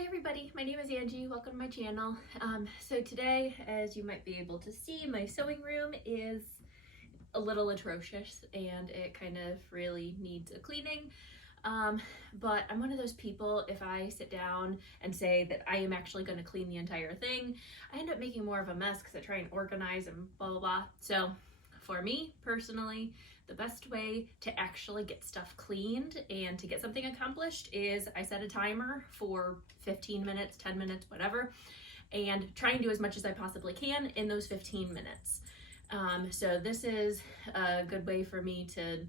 Hi everybody, my name is Angie. Welcome to my channel. So today, as you might be able to see, my sewing room is a little atrocious and it kind of really needs a cleaning. But I'm one of those people, if I sit down and say that I am actually going to clean the entire thing, I end up making more of a mess because I try and organize and blah blah blah. So for me personally, the best way to actually get stuff cleaned and to get something accomplished is I set a timer for 15 minutes, 10 minutes, whatever, and try and do as much as I possibly can in those 15 minutes. So this is a good way for me to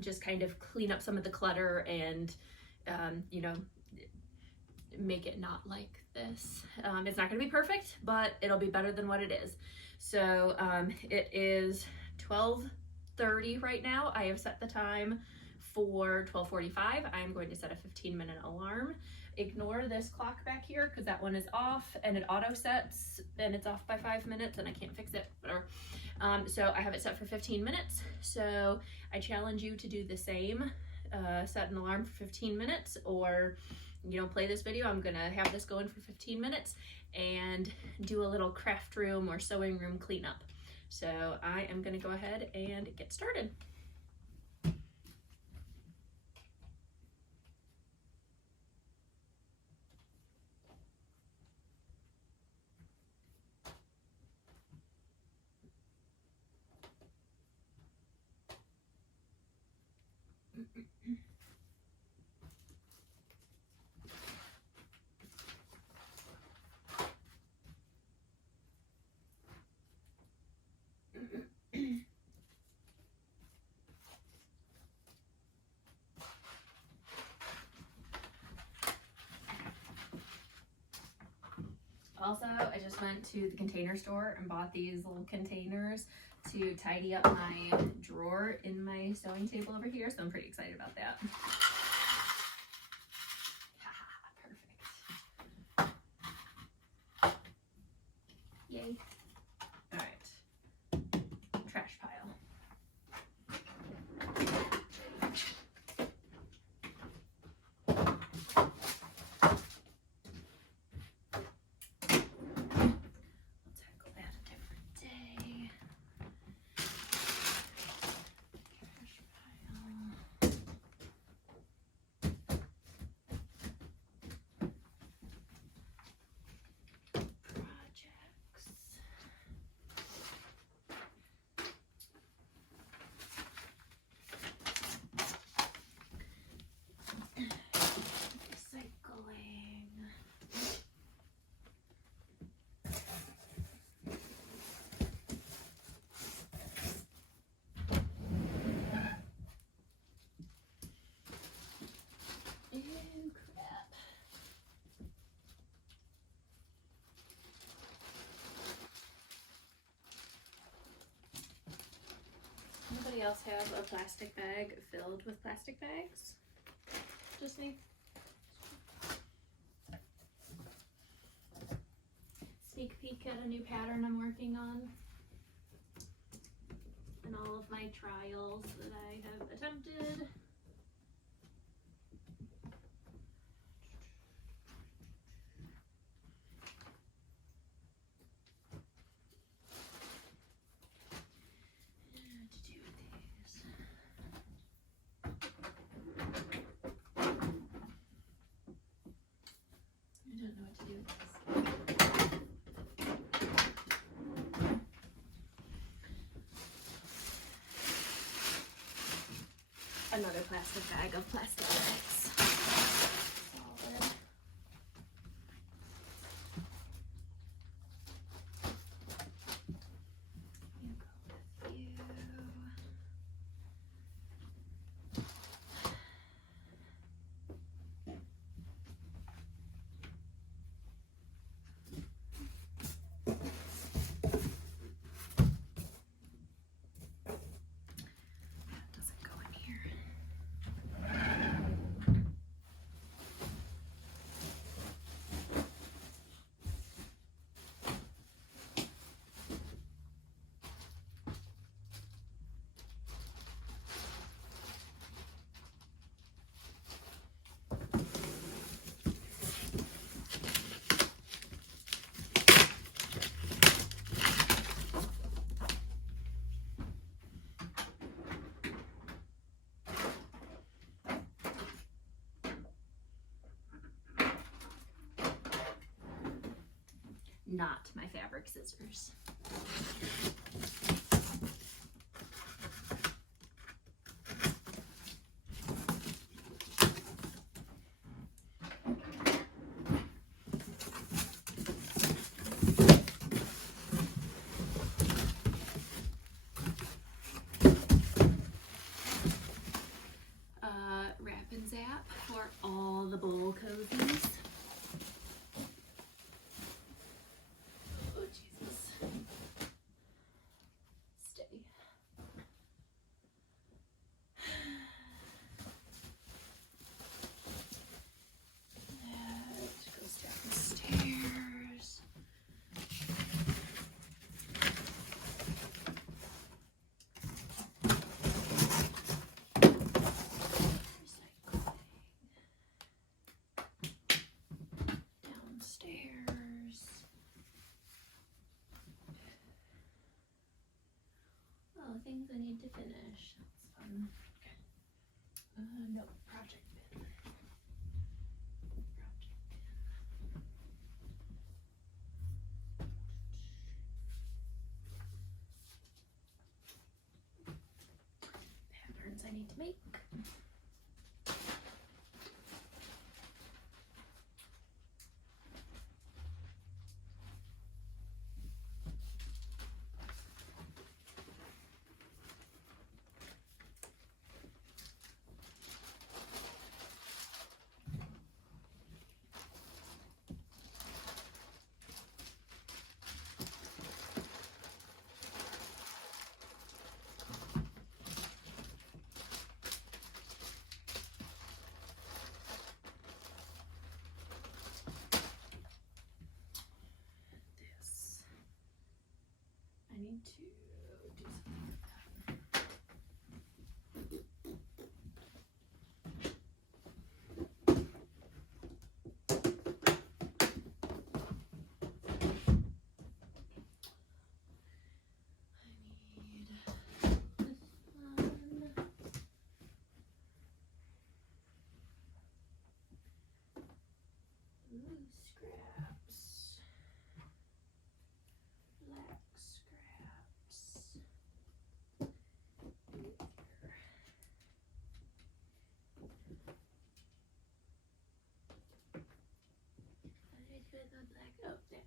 just kind of clean up some of the clutter and, make it not like this. It's not gonna be perfect, but it'll be better than what it is. So it is 12:30 right now. I have set the time for 12:45. I'm going to set a 15-minute alarm. Ignore this clock back here because that one is off and it auto sets and it's off by 5 minutes and I can't fix it. So I have it set for 15 minutes. So I challenge you to do the same. Set an alarm for 15 minutes or play this video. I'm gonna have this going for 15 minutes and do a little craft room or sewing room cleanup. So I am gonna go ahead and get started. Also, I just went to the Container Store and bought these little containers to tidy up my drawer in my sewing table over here, so I'm pretty excited about that. Perfect. Yay. All right. Trash pile. Anybody else have a plastic bag filled with plastic bags? Just me? Sneak peek at a new pattern I'm working on and all of my trials that I have attempted. Another plastic bag of plastic bags. Solid. You go with you. That doesn't go in here. not my fabric scissors. Wrap and Zap for all the bowl cozies. Oh, Jesus. Stay. That goes down the stairs. Downstairs. Oh, things I need to finish. That's fun. No, project bin. Project bin. Patterns I need to make. I need to do something with that. I need this one. Ooh, scraps. Black scraps. How did I do it on black? Oh, there.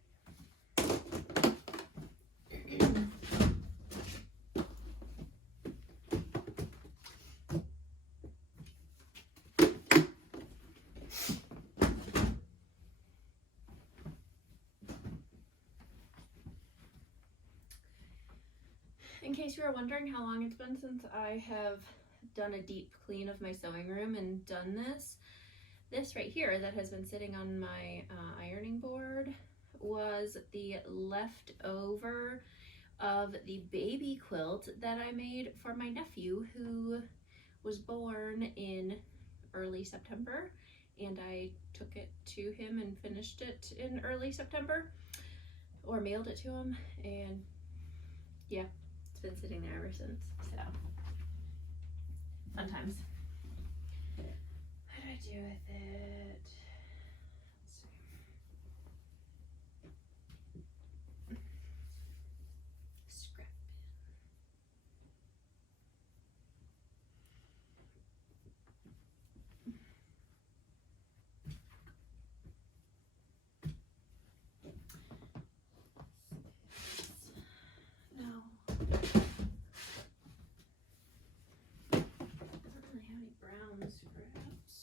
In case you are wondering how long it's been since I have done a deep clean of my sewing room and done this right here that has been sitting on my ironing board was the leftover of the baby quilt that I made for my nephew who was born in early September, and I took it to him and finished it in early September, or mailed it to him, and yeah, it's been sitting there ever since. So fun times. What do I do with it? Scrap bin. No. Doesn't really have any brown scraps.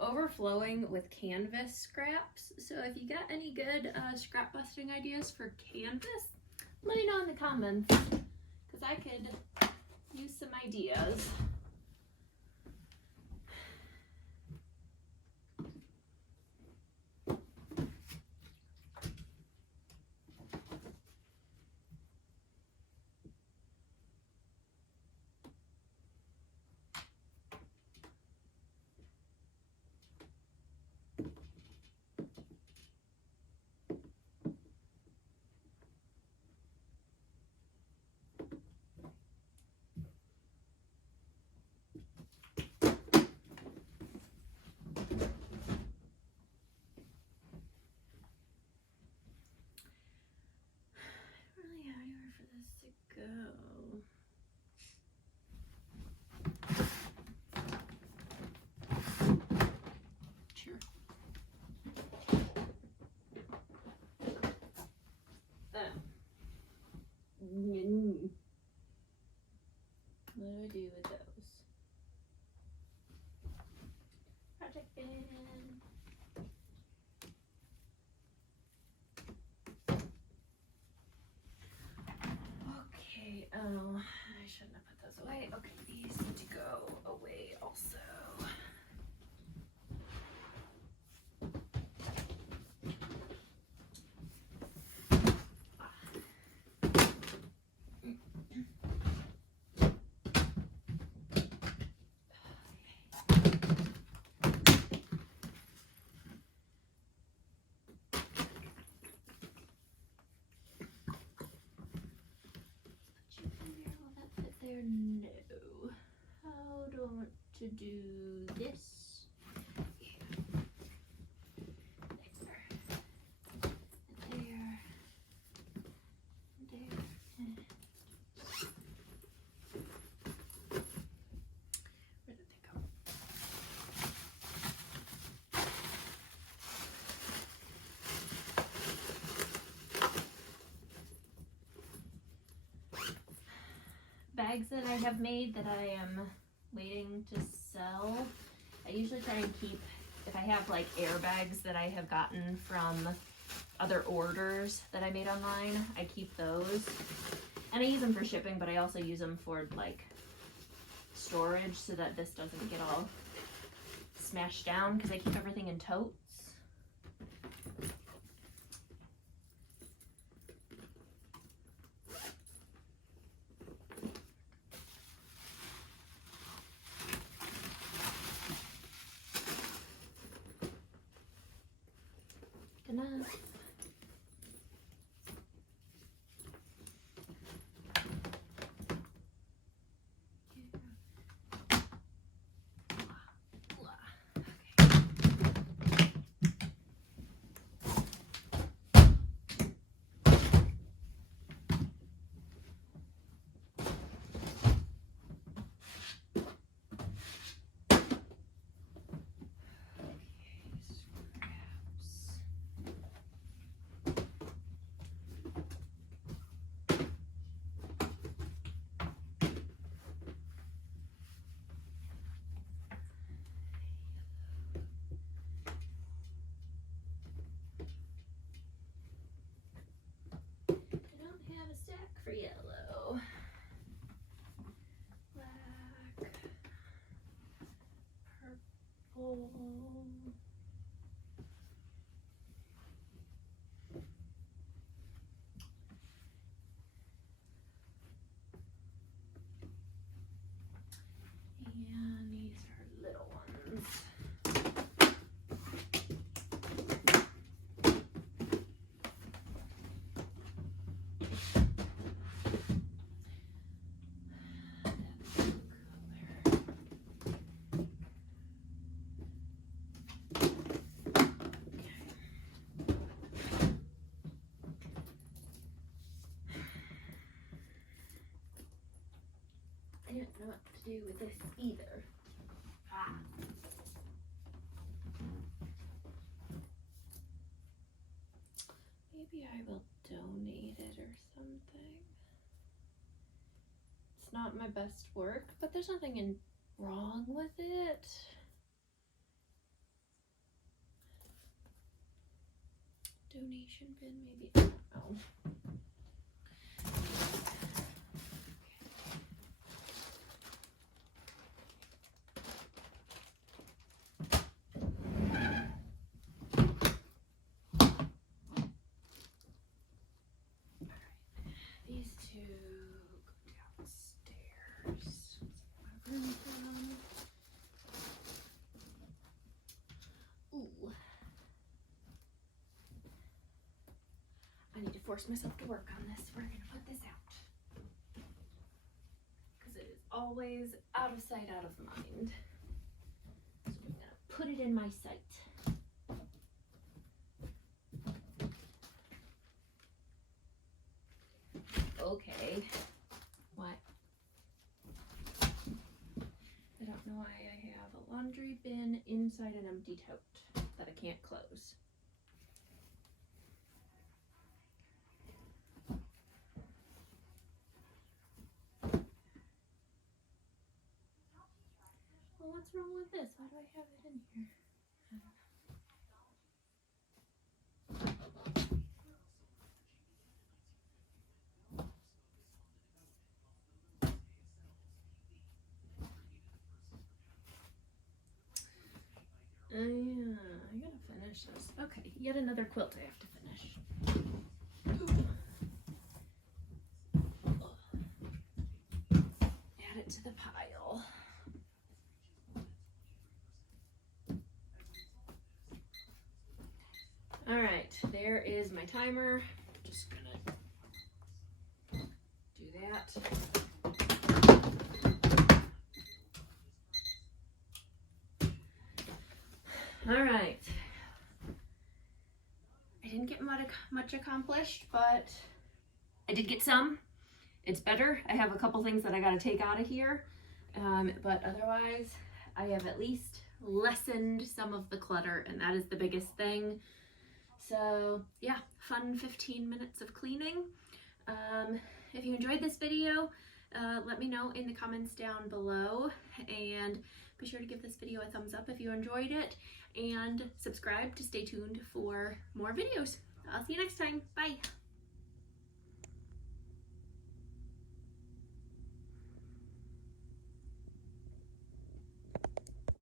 Overflowing with canvas scraps. So if you got any good scrap busting ideas for canvas, let me know in the comments, because I could use some ideas. it go? Sure. What do I do with those? Project bin. Okay, oh, I shouldn't have put those away. Okay, these need to go away also. Will that fit there? No. How do I want to do this? Yeah. There. There. There. Where did they go? Bags that I have made that I am waiting to sell. I usually try and keep, if I have like airbags that I have gotten from other orders that I made online, I keep those. And I use them for shipping, but I also use them for like storage so that this doesn't get all smashed down because I keep everything in totes. Enough. For yellow, black, purple, and these are little ones. I don't know what to do with this either. Ah. Maybe I will donate it or something. It's not my best work, but there's nothing wrong with it. Donation bin, maybe. I don't know. These two go downstairs. Ooh. I need to force myself to work on this. We're gonna put this out. Because it is always out of sight, out of mind. So I'm gonna put it in my sight. okay. What? I don't know why I have a laundry bin inside an empty tote that I can't close. Well, what's wrong with this? Why do I have it in here? Yeah, I gotta finish this. Okay, yet another quilt I have to finish. Add it to the pile. All right, there is my timer. Just gonna do that. All right. I didn't get much accomplished, but I did get some. It's better. I have a couple things that I got to take out of here, but otherwise I have at least lessened some of the clutter, and that is the biggest thing. So yeah, fun 15 minutes of cleaning. If you enjoyed this video, let me know in the comments down below, and be sure to give this video a thumbs up if you enjoyed it, and subscribe to stay tuned for more videos. I'll see you next time. Bye.